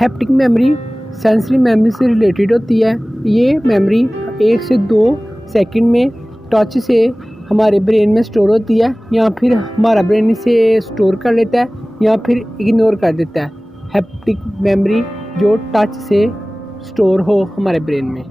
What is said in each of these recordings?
Haptic memory sensory memory से रिलेटेड होती है। ये मेमोरी 1 से 2 सेकंड में टच से हमारे ब्रेन में स्टोर होती है, या फिर हमारा ब्रेन इसे स्टोर कर लेता है या फिर इग्नोर कर देता है। हैप्टिक मेमोरी जो टच से स्टोर हो हमारे ब्रेन में।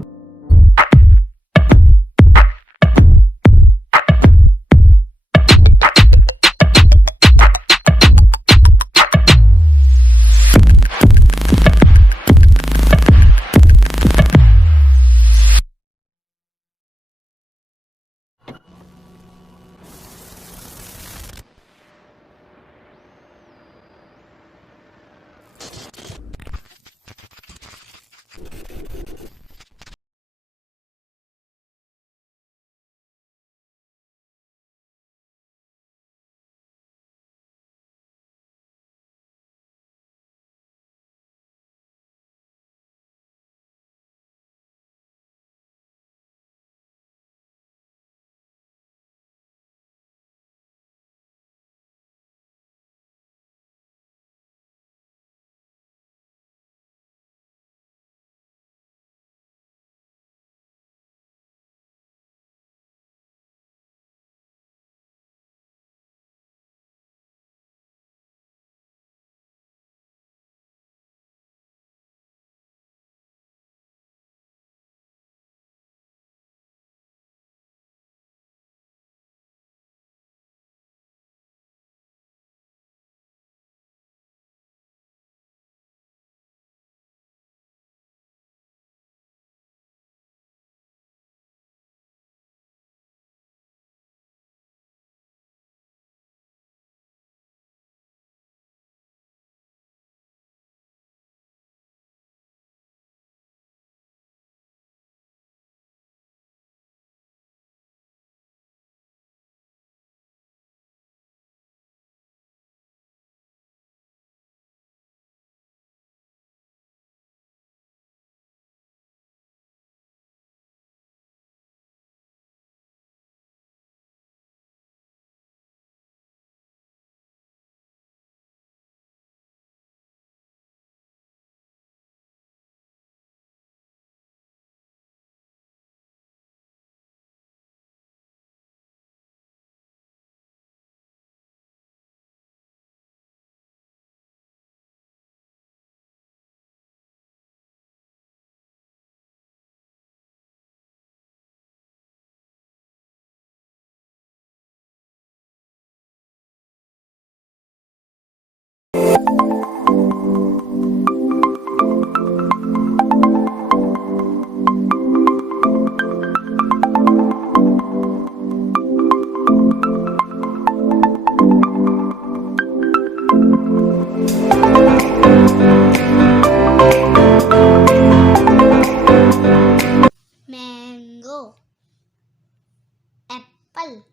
apple,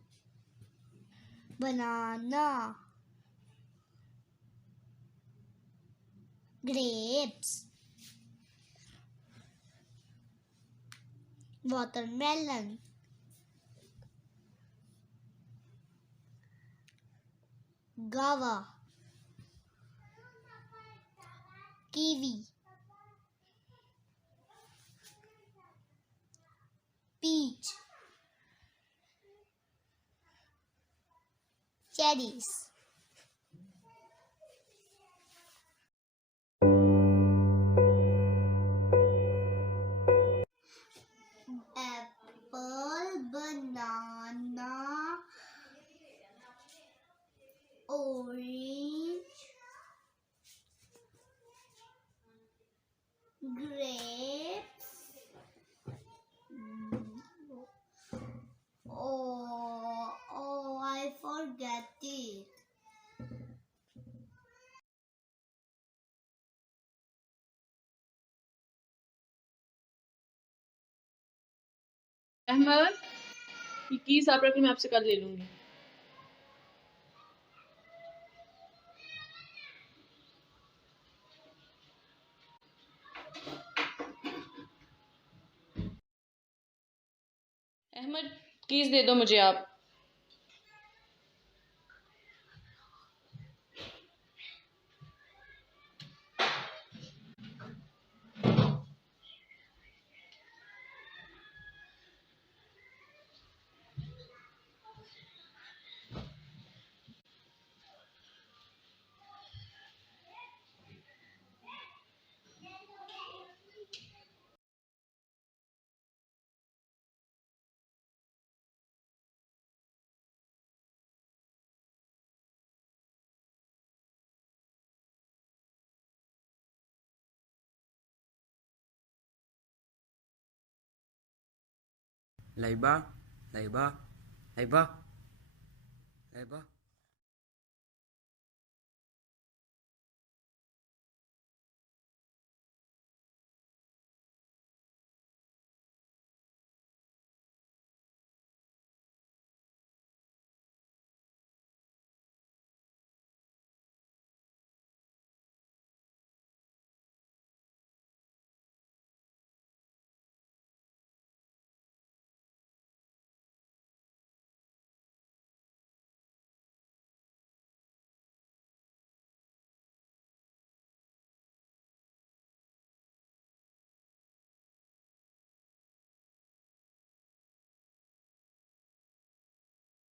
banana, grapes, watermelon, guava, kiwi, peach, cherries. Apple, banana, orange, grapes. Oh, I forget it. Ahmad, ये की साफ रखनी, मैं आपसे कल ले लूंगी। अहमद, कीज दे दो मुझे आप। लाइबा लाइबा लाइबा लाइबा